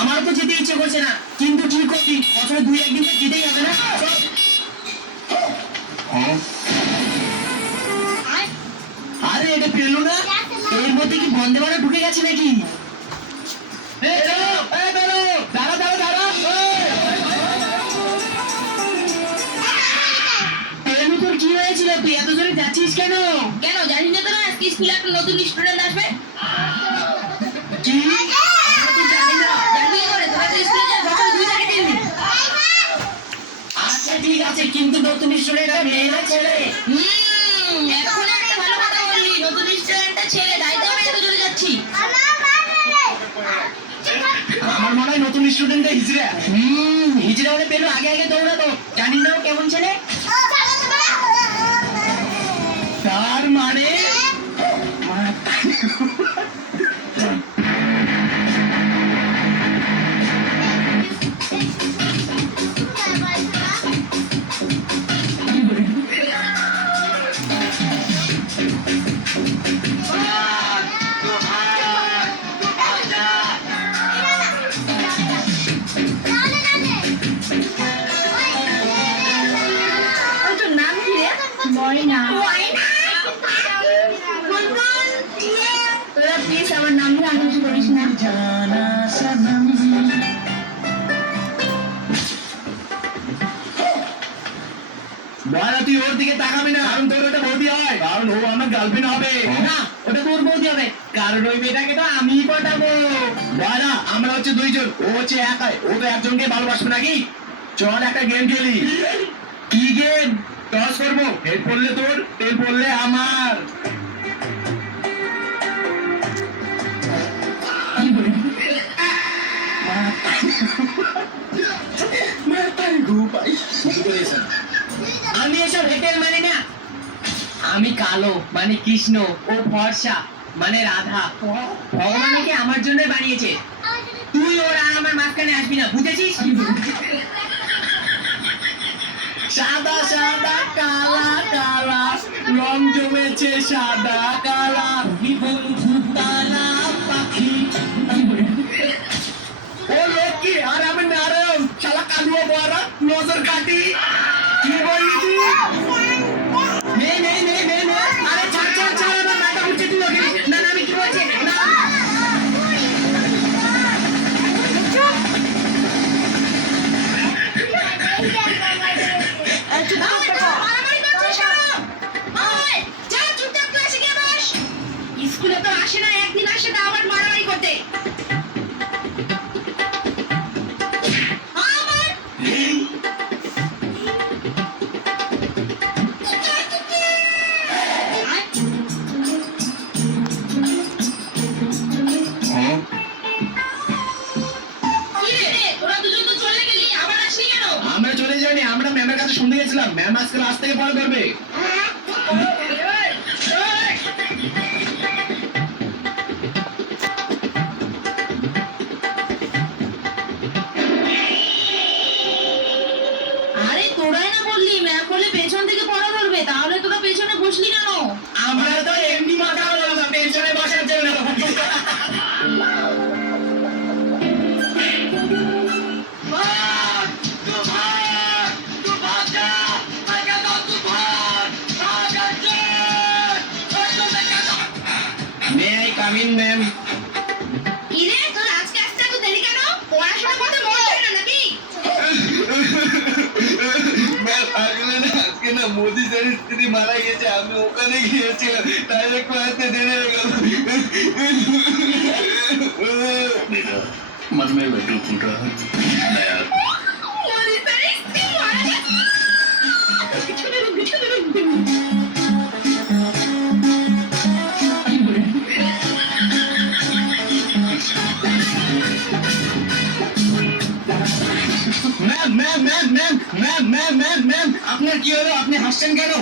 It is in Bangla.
আমার তো যেতে ইচ্ছে করছে না, কিন্তু কি করবি, বছরে 2-1 দিন তো যেতেই হবে না। আরে এটা পেলো না, এর মধ্যে কি বন্দে ভারত ঢুকে গেছে নাকি? দাঁড়া দাঁড়া দাঁড়া, তোর কি হয়েছিল? তুই এত জোরে যাচ্ছিস কেন? কেন জানিস না তোরা আজকে স্কুলে একটা নতুন স্টুডেন্ট আসবে? কি? জানি না, জানবি কি করে? তোরা তো স্কুলে যাস বছরে 2 থেকে 3 দিন। আচ্ছা ঠিক আছে, কিন্তু নতুন স্টুডেন্টরা মেয়ে না ছেলে? এখন একটা ভালো কথা বললি, নতুন স্টুডেন্টটা ছেলে, দায়িত্ব মেরে তো চলে যাচ্ছি। আমার মনে হয় নতুন স্টুডেন্টটা হিজড়া। হিজড়া হলে পেলো আগে আগে দৌড়াতো। জানি না ও কেমন ছেলে। তার মানে তোর নাম কি রে? ময়না। তোরা প্লিজ আমার নাম ধরে আলোচনা করিস না। বয়রা, তুই ওর দিকে তাকাবি না, কারণ তোর ওটা বৌদি হয়, কারণ ও আমার গার্লফ্রেন্ড হবে না। ওটা তোর বৌদি হবে, কারণ ওই মেয়েটাকে তো আমিই পটাবো। বয়রা, আমরা হচ্ছে 2 জন, ও হচ্ছে একাই। ও তো একজনকে ভালোবাসবে নাকি? চল একটা গেম খেলি। কি গেম? টস করবো, হেড পড়লে তোর, টেল পড়লে আমার। আমি এসব হেটেল মানি না। আমি কালো মানে কৃষ্ণ, ও ফর্সা মানে রাধা। ভগবানকে আমার জন্য বানিয়েছে। তুই ওর আর আমার মাঝখানে আসবি না, বুঝেছিস? সাদা সাদা কালা কালা, রং জমেছে সাদা কালা, তালা পাখি। ও লক্ষ্মী আর আমি নারায়ণ, শালা কালুয়া বড়া, নজর কাটি। কি বললি তুই? নে নে নে নে নে, আরে ছাড় ছাড় ছাড়, আমার মাথা উঠছে। তুই ওকে না না, আমি কি বলছি না। স্কুলে তো আসে না, একদিন আসে তা আবার মারামারি করতে। আমরা চলে যাইনি, আমরা ম্যামের কাছে শুনতে গেছিলাম। ম্যাম আজকে ক্লাস থেকে পড়া করবে। আরে তোরাই না বললি ম্যাম বলে পেছন থেকে পড়া ধরবে, তাহলে তোরা পেছনে বসলি কেন? আমরা তো এমনি মাথা বললাম পেছনে বসার জন্য। May I come in, ma'am? কিরে তোর আজকে আসতে এত দেরি কেন? পড়াশোনা করতে মন চায় না নাকি? ম্যাম আসলে না, আজকে না মোদি স্যারের স্ত্রী মারা গেছে, আমি ওখানে গিয়েছিলাম, তাই একটু আসতে দেরি হয়ে গেল। बेटा मन में लड्डू फूटा नया মোদি স্যারের স্ত্রী মারা গেছে। Ma'am ma'am ma'am ma'am ma'am ma'am ma'am ma'am, আপনার কি হলো? আপনি হাসছেন কেন?